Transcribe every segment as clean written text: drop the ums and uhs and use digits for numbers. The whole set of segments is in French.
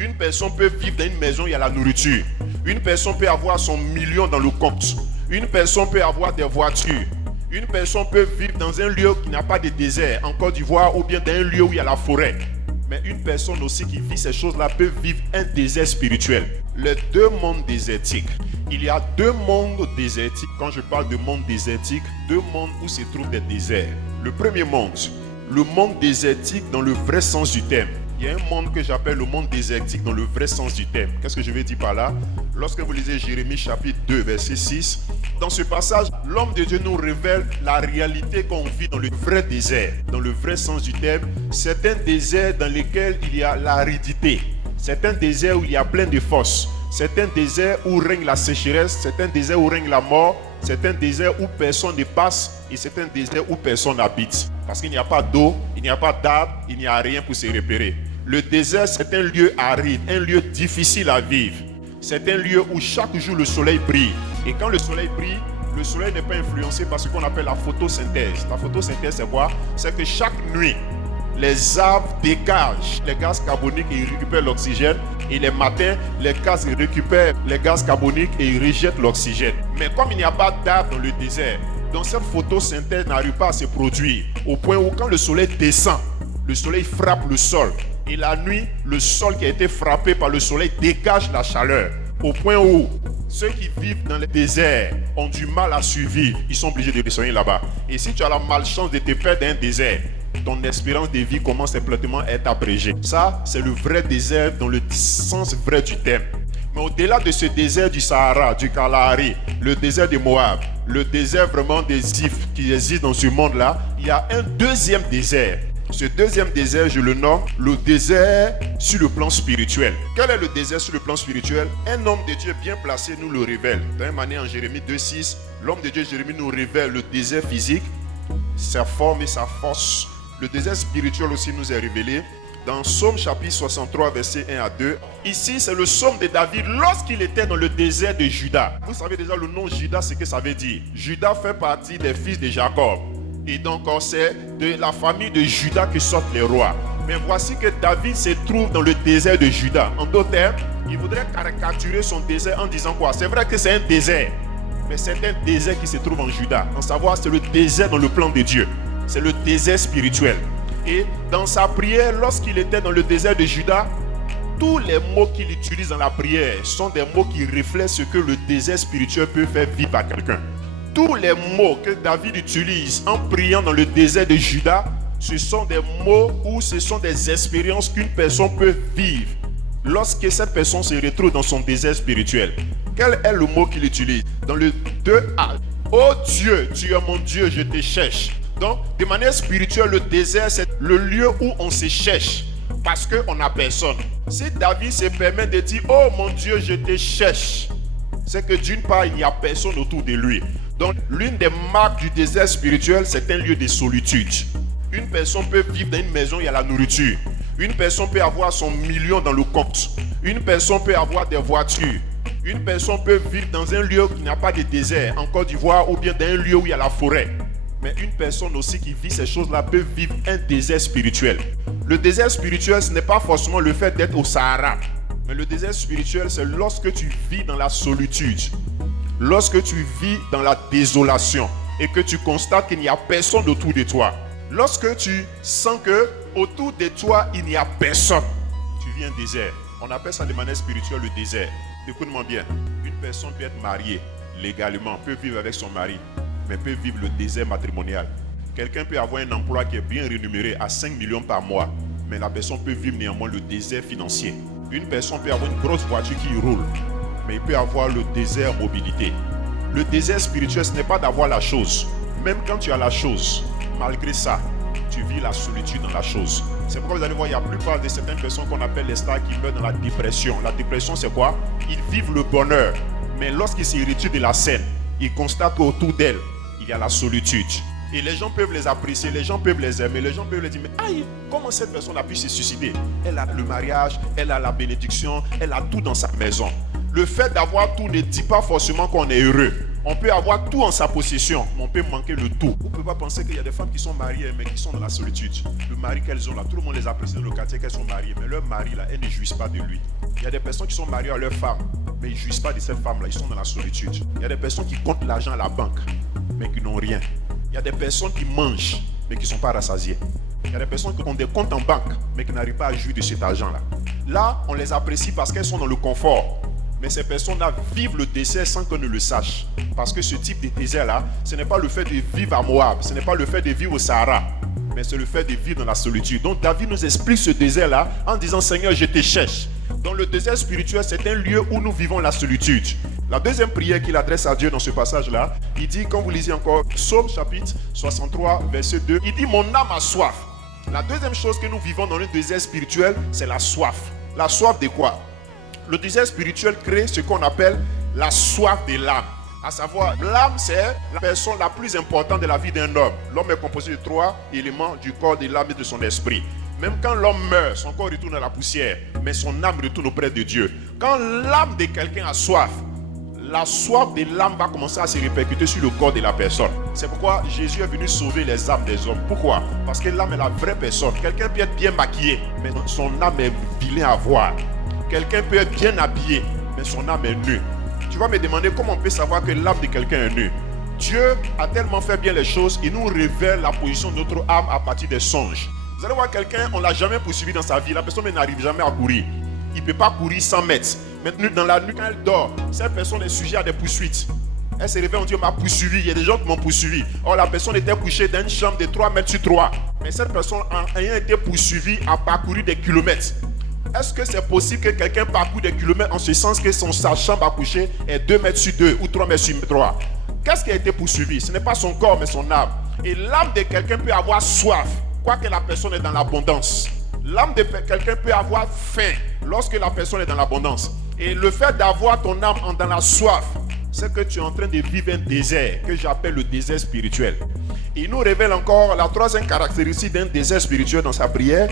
Une personne peut vivre dans une maison où il y a la nourriture. Une personne peut avoir son million dans le compte. Une personne peut avoir des voitures. Une personne peut vivre dans un lieu qui n'a pas de désert, en Côte d'Ivoire, ou bien dans un lieu où il y a la forêt. Mais une personne aussi qui vit ces choses-là peut vivre un désert spirituel. Les deux mondes désertiques. Il y a deux mondes désertiques. Quand je parle de monde désertique, deux mondes où se trouvent des déserts. Le premier monde, le monde désertique dans le vrai sens du terme. Il y a un monde que j'appelle le monde désertique dans le vrai sens du terme. Qu'est-ce que je veux dire par là? Lorsque vous lisez Jérémie chapitre 2, verset 6, dans ce passage, l'homme de Dieu nous révèle la réalité qu'on vit dans le vrai désert, dans le vrai sens du terme. C'est un désert dans lequel il y a l'aridité. C'est un désert où il y a plein de fosses. C'est un désert où règne la sécheresse. C'est un désert où règne la mort. C'est un désert où personne ne passe. Et c'est un désert où personne n'habite. Parce qu'il n'y a pas d'eau, il n'y a pas d'arbre, il n'y a rien pour se repérer. Le désert, c'est un lieu aride, un lieu difficile à vivre. C'est un lieu où chaque jour le soleil brille. Et quand le soleil brille, le soleil n'est pas influencé par ce qu'on appelle la photosynthèse. La photosynthèse, c'est quoi? C'est que chaque nuit, les arbres dégagent les gaz carboniques et ils récupèrent l'oxygène. Et les matins, les gaz récupèrent les gaz carboniques et ils rejettent l'oxygène. Mais comme il n'y a pas d'arbres dans le désert, donc cette photosynthèse n'arrive pas à se produire. Au point où quand le soleil descend, le soleil frappe le sol. Et la nuit, le sol qui a été frappé par le soleil dégage la chaleur. Au point où ceux qui vivent dans les déserts ont du mal à survivre. Ils sont obligés de descendre là-bas. Et si tu as la malchance de te perdre dans un désert, ton espérance de vie commence simplement à être abrégée. Ça, c'est le vrai désert dans le sens vrai du terme. Mais au-delà de ce désert du Sahara, du Kalahari, le désert de Moab, le désert vraiment des Ifs qui existent dans ce monde-là, il y a un deuxième désert. Ce deuxième désert, je le nomme le désert sur le plan spirituel. Quel est le désert sur le plan spirituel? Un homme de Dieu bien placé nous le révèle. De la même manière, en Jérémie 2,6, l'homme de Dieu Jérémie nous révèle le désert physique, sa forme et sa force. Le désert spirituel aussi nous est révélé dans Psaume chapitre 63, versets 1 à 2. Ici, c'est le psaume de David lorsqu'il était dans le désert de Juda. Vous savez déjà le nom Juda, ce que ça veut dire. Juda fait partie des fils de Jacob. Et donc, c'est de la famille de Juda que sortent les rois. Mais voici que David se trouve dans le désert de Juda. En d'autres termes, il voudrait caricaturer son désert en disant quoi? C'est vrai que c'est un désert, mais c'est un désert qui se trouve en Juda. En savoir, c'est le désert dans le plan de Dieu. C'est le désert spirituel. Et dans sa prière, lorsqu'il était dans le désert de Juda, tous les mots qu'il utilise dans la prière sont des mots qui reflètent ce que le désert spirituel peut faire vivre à quelqu'un. Tous les mots que David utilise en priant dans le désert de Juda, ce sont des mots ou ce sont des expériences qu'une personne peut vivre lorsque cette personne se retrouve dans son désert spirituel. Quel est le mot qu'il utilise? Dans le 2a. Oh Dieu, tu es mon Dieu, je te cherche. Donc, de manière spirituelle, le désert, c'est le lieu où on se cherche parce qu'on n'a personne. Si David se permet de dire, oh mon Dieu, je te cherche, c'est que d'une part, il n'y a personne autour de lui. Donc, l'une des marques du désert spirituel, c'est un lieu de solitude. Une personne peut vivre dans une maison où il y a la nourriture. Une personne peut avoir son million dans le compte. Une personne peut avoir des voitures. Une personne peut vivre dans un lieu qui n'a pas de désert, en Côte d'Ivoire, ou bien dans un lieu où il y a la forêt. Mais une personne aussi qui vit ces choses-là peut vivre un désert spirituel. Le désert spirituel, ce n'est pas forcément le fait d'être au Sahara. Mais le désert spirituel, c'est lorsque tu vis dans la solitude. Lorsque tu vis dans la désolation et que tu constates qu'il n'y a personne autour de toi. Lorsque tu sens que autour de toi, il n'y a personne, tu vis un désert. On appelle ça de manière spirituelle le désert. Écoute-moi bien, une personne peut être mariée légalement, peut vivre avec son mari, mais peut vivre le désert matrimonial. Quelqu'un peut avoir un emploi qui est bien rémunéré à 5 millions par mois, mais la personne peut vivre néanmoins le désert financier. Une personne peut avoir une grosse voiture qui roule, mais il peut avoir le désert mobilité. Le désert spirituel, ce n'est pas d'avoir la chose. Même quand tu as la chose, malgré ça, tu vis la solitude dans la chose. C'est pourquoi vous allez voir, il y a la plupart de certaines personnes qu'on appelle les stars qui meurent dans la dépression. La dépression, c'est quoi? Ils vivent le bonheur, mais lorsqu'ils se retirent de la scène, ils constatent qu'autour d'elles, il y a la solitude. Et les gens peuvent les apprécier, les gens peuvent les aimer, les gens peuvent les dire, mais aïe, comment cette personne a pu se suicider? Elle a le mariage, elle a la bénédiction, elle a tout dans sa maison. Le fait d'avoir tout ne dit pas forcément qu'on est heureux. On peut avoir tout en sa possession, mais on peut manquer le tout. Vous ne pouvez pas penser qu'il y a des femmes qui sont mariées, mais qui sont dans la solitude. Le mari qu'elles ont là, tout le monde les apprécie dans le quartier qu'elles sont mariées, mais leur mari là, elles ne jouissent pas de lui. Il y a des personnes qui sont mariées à leur femme, mais ils ne jouissent pas de cette femme là, ils sont dans la solitude. Il y a des personnes qui comptent l'argent à la banque, mais qui n'ont rien. Il y a des personnes qui mangent, mais qui ne sont pas rassasiées. Il y a des personnes qui ont des comptes en banque, mais qui n'arrivent pas à jouir de cet argent-là. Là, on les apprécie parce qu'elles sont dans le confort. Mais ces personnes-là vivent le désert sans qu'on ne le sache. Parce que ce type de désert-là, ce n'est pas le fait de vivre à Moab, ce n'est pas le fait de vivre au Sahara, mais c'est le fait de vivre dans la solitude. Donc David nous explique ce désert-là en disant « Seigneur, je te cherche ». Dans le désert spirituel, c'est un lieu où nous vivons la solitude. La deuxième prière qu'il adresse à Dieu dans ce passage-là, il dit, quand vous lisez encore, Psaume chapitre 63, verset 2, il dit « Mon âme a soif ». La deuxième chose que nous vivons dans le désert spirituel, c'est la soif. La soif de quoi? Le désert spirituel crée ce qu'on appelle la soif de l'âme. À savoir, l'âme, c'est la personne la plus importante de la vie d'un homme. L'homme est composé de 3 éléments du corps, de l'âme et de son esprit. Même quand l'homme meurt, son corps retourne à la poussière, mais son âme retourne auprès de Dieu. Quand l'âme de quelqu'un a soif, la soif de l'âme va commencer à se répercuter sur le corps de la personne. C'est pourquoi Jésus est venu sauver les âmes des hommes. Pourquoi? Parce que l'âme est la vraie personne. Quelqu'un peut être bien maquillé, mais son âme est vilain à voir. Quelqu'un peut être bien habillé, mais son âme est nue. Tu vas me demander comment on peut savoir que l'âme de quelqu'un est nue. Dieu a tellement fait bien les choses, il nous révèle la position de notre âme à partir des songes. Vous allez voir quelqu'un, on ne l'a jamais poursuivi dans sa vie, la personne n'arrive jamais à courir. Il ne peut pas courir 100 mètres. Maintenant, dans la nuit, quand elle dort, cette personne est sujet à des poursuites. Elle se réveille, on dit, on m'a poursuivi, il y a des gens qui m'ont poursuivi. Or, la personne était couchée dans une chambre de 3 mètres sur 3. Mais cette personne, en ayant été poursuivie, a parcouru des kilomètres. Est-ce que c'est possible que quelqu'un parcourt des kilomètres en ce sens que sa chambre à coucher est 2 mètres sur 2 ou 3 mètres sur 3? Qu'est-ce qui a été poursuivi? Ce n'est pas son corps, mais son âme. Et l'âme de quelqu'un peut avoir soif, quoique la personne est dans l'abondance. L'âme de quelqu'un peut avoir faim lorsque la personne est dans l'abondance. Et le fait d'avoir ton âme dans la soif, c'est que tu es en train de vivre un désert que j'appelle le désert spirituel. Il nous révèle encore la troisième caractéristique d'un désert spirituel dans sa prière.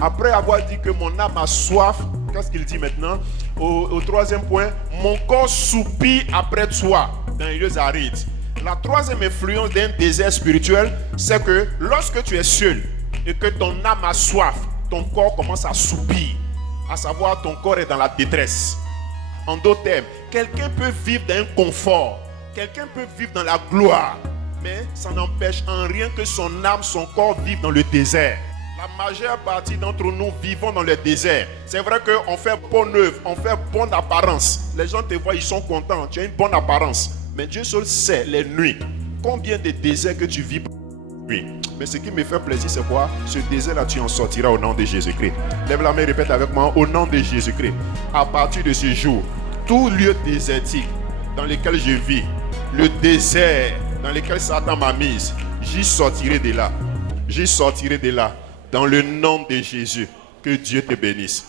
Après avoir dit que mon âme a soif, qu'est-ce qu'il dit maintenant? Au troisième point, mon corps soupire après toi dans les lieux arides. La troisième influence d'un désert spirituel, c'est que lorsque tu es seul et que ton âme a soif, ton corps commence à soupir. À savoir, ton corps est dans la détresse. En d'autres termes, quelqu'un peut vivre dans un confort, quelqu'un peut vivre dans la gloire, mais ça n'empêche en rien que son âme, son corps vivent dans le désert. La majeure partie d'entre nous vivons dans le désert. C'est vrai qu'on fait bonne œuvre, on fait bonne apparence. Les gens te voient, ils sont contents, tu as une bonne apparence. Mais Dieu seul sait les nuits. Combien de déserts que tu vis? Oui. Mais ce qui me fait plaisir, c'est quoi? Ce désert-là, tu en sortiras au nom de Jésus-Christ. Lève la main, répète avec moi, au nom de Jésus-Christ. À partir de ce jour, tout lieu désertique dans lequel je vis, le désert dans lequel Satan m'a mise, j'y sortirai de là. J'y sortirai de là. Dans le nom de Jésus, que Dieu te bénisse.